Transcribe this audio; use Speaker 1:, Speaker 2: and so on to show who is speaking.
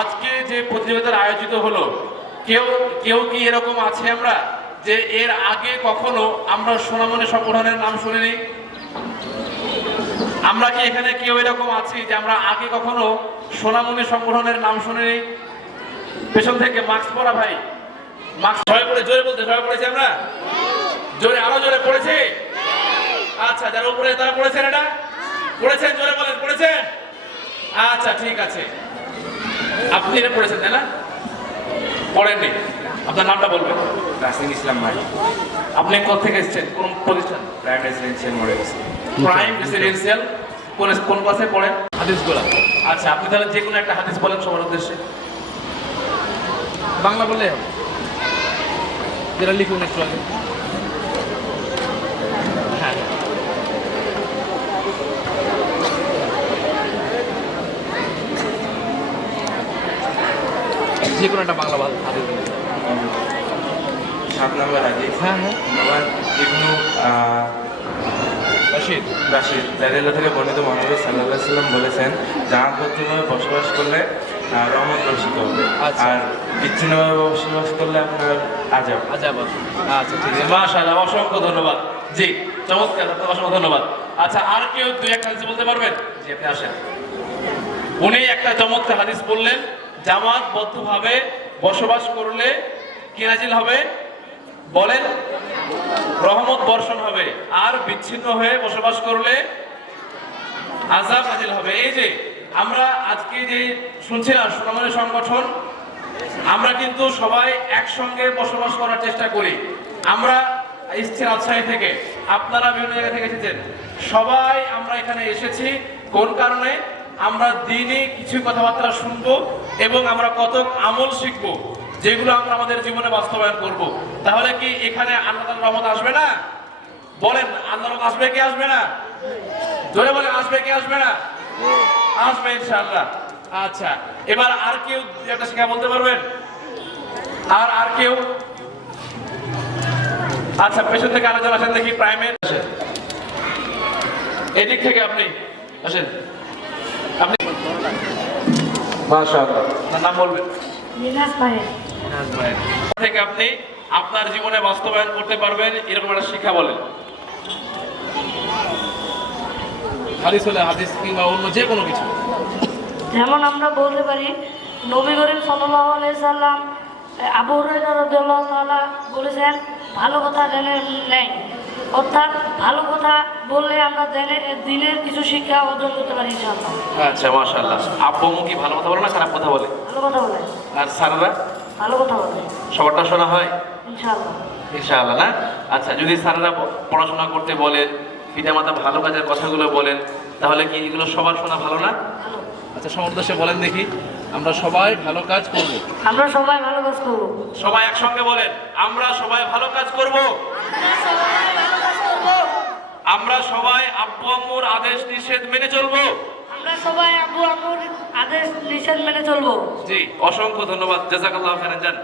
Speaker 1: আজকে যে প্রতিযোগিতার আয়োজিত হলো, কেউ কেউ কি এরকম আছে আমরা? যে এর আগে কখনো আমরা সোনামণি সংগঠনের নাম শুনিনি? আমরা কি এখানে কেউ এরকম আছি যে আমরা আগে কখনো সোনামণি সংগঠনের নাম শুনিনি? পেছন থেকে মাস্ক পরা ভাই। মাস্ক সবাই পড়ে, জোরে বলতে, সবাই পড়েছি আমরা? জোরে, আরও জোরে পড়েছে? আচ্ছা যারা উপরে তারা পড়েছেন এটা? পড়েছেন, জোরে বলেন, পড়েছেন? আচ্ছা ঠিক আছে। আপনি এটা পড়েছেন তাই না? পড়েননি। আপনার নামটা বলবেন।
Speaker 2: রাসিন ইসলাম ভাই।
Speaker 1: আপনি কোথা থেকে এসেছেন? কোন প্রতিষ্ঠান?
Speaker 2: Prime residential model.
Speaker 1: Prime residential. কোন কোন ক্লাসে পড়েন? হাদিসগুলা। আচ্ছা আপনি তাহলে যে কোনো একটা হাদিস বলেন সবার উদ্দেশ্যে।
Speaker 3: বাংলা বললে হবে। যেটা লিখুন একটু আগে। যে কোনো একটা বাংলা হাদিস বলুন।
Speaker 2: সাত নম্বর আগে।
Speaker 3: হ্যাঁ হ্যাঁ।
Speaker 2: নবান ইবনু
Speaker 3: রশিদ।
Speaker 2: রাশিদ। জালিল্লা থেকে বর্ণিত মহানবী সাল্লাহ সাল্লাম বলেছেন জাহাজবদ্ধভাবে বসবাস করলে রহমত বর্ষিত হবে।
Speaker 3: আচ্ছা।
Speaker 2: আর বিচ্ছিন্নভাবে বসবাস করলে আপনার আজাব
Speaker 3: আজাব আচ্ছা ঠিক আছে।
Speaker 1: মাশাআল্লাহ অসংখ্য ধন্যবাদ। জি চমৎকার আপনাকে অসংখ্য ধন্যবাদ। আচ্ছা আর কেউ দুই একটা হাদিস বলতে পারবেন? জি আপনি আসেন। উনি একটা চমৎকার হাদিস বললেন জামাতবদ্ধভাবে বসবাস করলে কি নাজিল হবে? বলেন, রহমত বর্ষণ হবে। আর বিচ্ছিন্ন হয়ে বসবাস করলে আজাব নাজিল হবে। এই যে, আমরা আজকে যে শুনছিলাম সুনামনের সংগঠন, আমরা কিন্তু সবাই একসঙ্গে বসবাস করার চেষ্টা করি। আমরা এসেছি রাজশাহী থেকে, আপনারা বিভিন্ন জায়গা থেকে এসেছেন। সবাই আমরা এখানে এসেছি। কোন কারণে? আমরা দিনে কিছু কথাবার্তা শুনব এবং আমরা কত আমল শিখব, যেগুলো আমরা আমাদের জীবনে বাস্তবায়ন করব। তাহলে কি এখানে আল্লাহ রহমত আসবে না? বলেন আল্লাহ আসবে কি আসবে না? জোরে বলেন, আসবে কি আসবে না? আসবে ইনশাআল্লাহ। আচ্ছা এবার আর কেউ একটা শিক্ষা বলতে পারবেন? আর আর কেউ? আচ্ছা পেছন থেকে আরেকজন আসেন, দেখি প্রাইমের এদিক থেকে আপনি আসেন। আপনি মাশাআল্লাহ। নাম বলবেন?
Speaker 4: মিনাস।
Speaker 1: থেকে আপনি আপনার জীবনে বাস্তবায়ন করতে পারবেন এরকম একটা শিক্ষা বলেন।
Speaker 3: হাদিস হলে হাদিস কিংবা অন্য যে কোনো কিছু।
Speaker 4: যেমন আমরা বলতে পারি নবী করিম সাল্লাল্লাহু আলাইহি সাল্লাম আবু হুরায়রা রাদিয়াল্লাহু তাআলা বলেছেন ভালো কথা জেনে নেই। অর্থাৎ ভালো কথা বললে আমরা জেনে দিনের কিছু শিক্ষা অর্জন করতে পারি ইনশাআল্লাহ।
Speaker 1: আচ্ছা মাশাআল্লাহ। আব্বু কি ভালো কথা বলে না খারাপ কথা বলে?
Speaker 4: ভালো কথা বলে।
Speaker 1: আর স্যাররা?
Speaker 4: ভালো কথা বলে।
Speaker 1: সবারটা শোনা হয়?
Speaker 4: ইনশাআল্লাহ।
Speaker 1: ইনশাআল্লাহ না? আচ্ছা যদি স্যারেরা পড়াশোনা করতে বলেন পিতামাতা ভালো কাজের কথাগুলো বলেন তাহলে কি এগুলো সবার শোনা ভালো না?
Speaker 3: আচ্ছা সমাজ উদ্দেশ্যে বলেন দেখি আমরা সবাই ভালো কাজ করব।
Speaker 4: আমরা সবাই ভালো কাজ করব।
Speaker 1: সবাই একসঙ্গে বলেন আমরা সবাই ভালো কাজ করব। আমরা সবাই আব্বু আম্মুর আদেশ নিষেধ মেনে চলবো।
Speaker 4: আমরা সবাই আব্বু আম্মুর আদেশ নিষেধ মেনে চলবো।
Speaker 1: জি অসংখ্য ধন্যবাদ। জাজাকাল্লাহ খান যান।